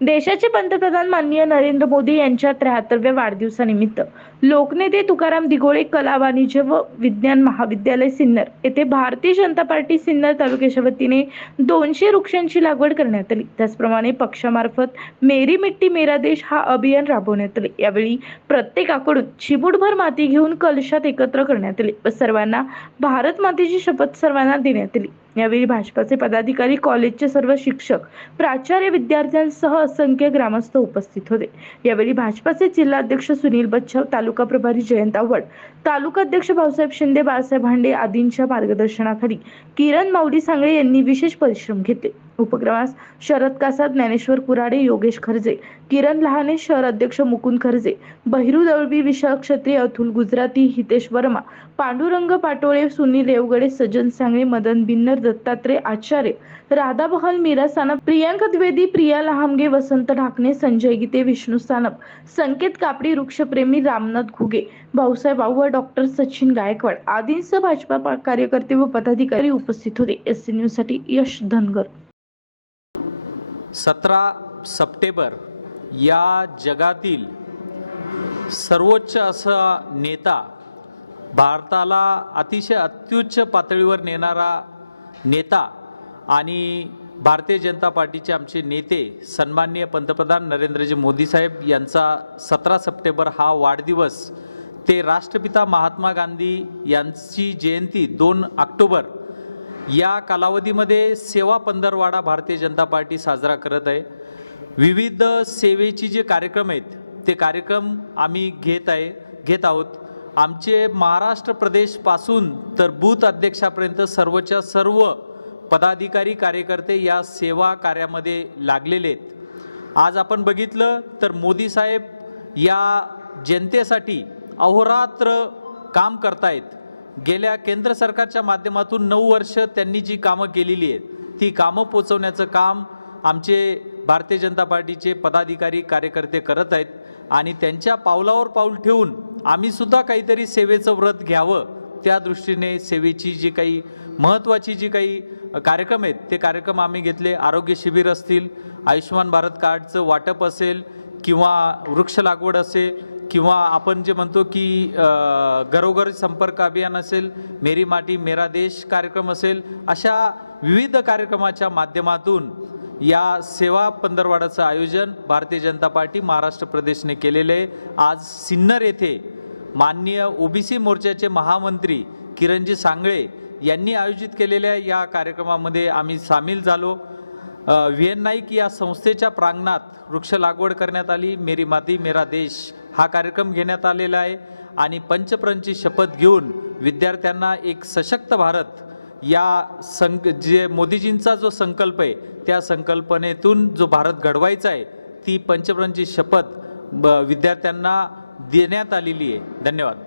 देशाचे पंतप्रधान माननीय नरेंद्र मोदी यांच्या त्र्याहत्तरव्या वाढदिवसानिमित्त लोकनेते तुकाराम दिघोळे कला वाणिज्य व विज्ञान महाविद्यालय सिन्नर येथे भारतीय जनता पार्टी सिन्नर तालुक्याच्या वतीने दोनशे वृक्षांची लागवड करण्यात आली. त्याचप्रमाणे पक्षामार्फत मेरी मिट्टी मेरा देश हा अभियान राबवण्यात आले. यावेळी प्रत्येकाकडून चिबूटभर माती घेऊन कलशात एकत्र करण्यात आले व सर्वांना भारत मातेची शपथ सर्वांना देण्यात आली. यावेळी भाजपाचे पदाधिकारी कॉलेजचे सर्व शिक्षक प्राचार्य विद्यार्थ्यांसह असंख्य ग्रामस्थ उपस्थित होते. यावेळी भाजपाचे जिल्हाध्यक्ष सुनील बच्छव तालुका प्रभारी जयंत आवड तालुका अध्यक्ष भाऊसाहेब शिंदे बाळासाहेब भांडे आदींच्या मार्गदर्शनाखाली किरण माऊली सांगळे यांनी विशेष परिश्रम घेतले. उपक्रमास शरद कासाद ज्ञानेश्वर कुराडे योगेश खर्जे किरण लहाने शहर अध्यक्ष मुकुंद खर्जे बहिरू दळवी विशाल क्षत्रिय अतुल गुजराती हितेश वर्मा पांडुरंग पाटोळे सुनील देवगडे सज्जन सांगळे मदन बिन्नर दत्तात्रय आचार्य राधा बहल मीरा सानप प्रियांका द्विवेदी प्रिया लहामगे वसंत ढाकणे संजय गीते विष्णू सानप संकेत कापडी वृक्षप्रेमी रामनाथ घुगे भाऊसाहेब आव्हाड डॉक्टर सचिन गायकवाड आदींसह भाजपा कार्यकर्ते व पदाधिकारी उपस्थित होते. एस सी न्यूजसाठी यश धनगर. सतरा सप्टेंबर या जगातील सर्वोच्च असा नेता भारताला अतिशय अत्युच्च पातळीवर नेणारा नेता आणि भारतीय जनता पार्टीचे आमचे नेते सन्माननीय पंतप्रधान नरेंद्रजी मोदी साहेब यांचा सतरा सप्टेंबर हा वाढदिवस ते राष्ट्रपिता महात्मा गांधी यांची जयंती दोन ऑक्टोबर या कालावधीमध्ये सेवा पंधरवाडा भारतीय जनता पार्टी साजरा करत आहे. विविध सेवेची जे कार्यक्रम आहेत ते कार्यक्रम आम्ही घेत आहे घेत आहोत. आमचे महाराष्ट्र प्रदेशपासून तर बूथ अध्यक्षापर्यंत सर्वच्या सर्व पदाधिकारी कार्यकर्ते या सेवा कार्यामध्ये लागलेले आहेत. आज आपण बघितलं तर मोदी साहेब या जनतेसाठी अहोरात्र काम करतायत. गेल्या केंद्र सरकारच्या माध्यमातून नऊ वर्ष त्यांनी जी कामं केलेली आहेत ती कामं पोचवण्याचं काम आमचे भारतीय जनता पार्टीचे पदाधिकारी कार्यकर्ते करत आहेत आणि त्यांच्या पावलावर पाऊल ठेवून आम्ही सुद्धा काहीतरी सेवेचं व्रत घ्यावं त्या दृष्टीने सेवेची जी काही महत्त्वाची जी काही कार्यक्रम आहेत ते कार्यक्रम आम्ही घेतले. आरोग्य शिबिर असतील आयुष्यमान भारत कार्डचं वाटप असेल किंवा वृक्ष लागवड असेल किंवा आपण जे म्हणतो की घरोघर संपर्क अभियान असेल मेरी माटी मेरा देश कार्यक्रम असेल अशा विविध कार्यक्रमाच्या माध्यमातून या सेवा पंधरवाडाचं आयोजन भारतीय जनता पार्टी महाराष्ट्र प्रदेशने केलेले आहे. आज सिन्नर येथे माननीय ओबीसी मोर्चाचे महामंत्री किरणजी सांगळे यांनी आयोजित केलेल्या या कार्यक्रमामध्ये आम्ही सामील झालो. व्ही एन नाईक या संस्थेच्या प्रांगणात वृक्ष लागवड करण्यात आली. मेरी माती मेरा देश हा कार्यक्रम घेण्यात आलेला आहे. आणि पंचप्रणची शपथ घेऊन विद्यार्थ्यांना एक सशक्त भारत या संक जे मोदीजींचा जो संकल्प आहे त्या संकल्पनेतून जो भारत घडवायचा आहे ती पंचप्रणची शपथ ब- विद्यार्थ्यांना देण्यात आलेली आहे. धन्यवाद.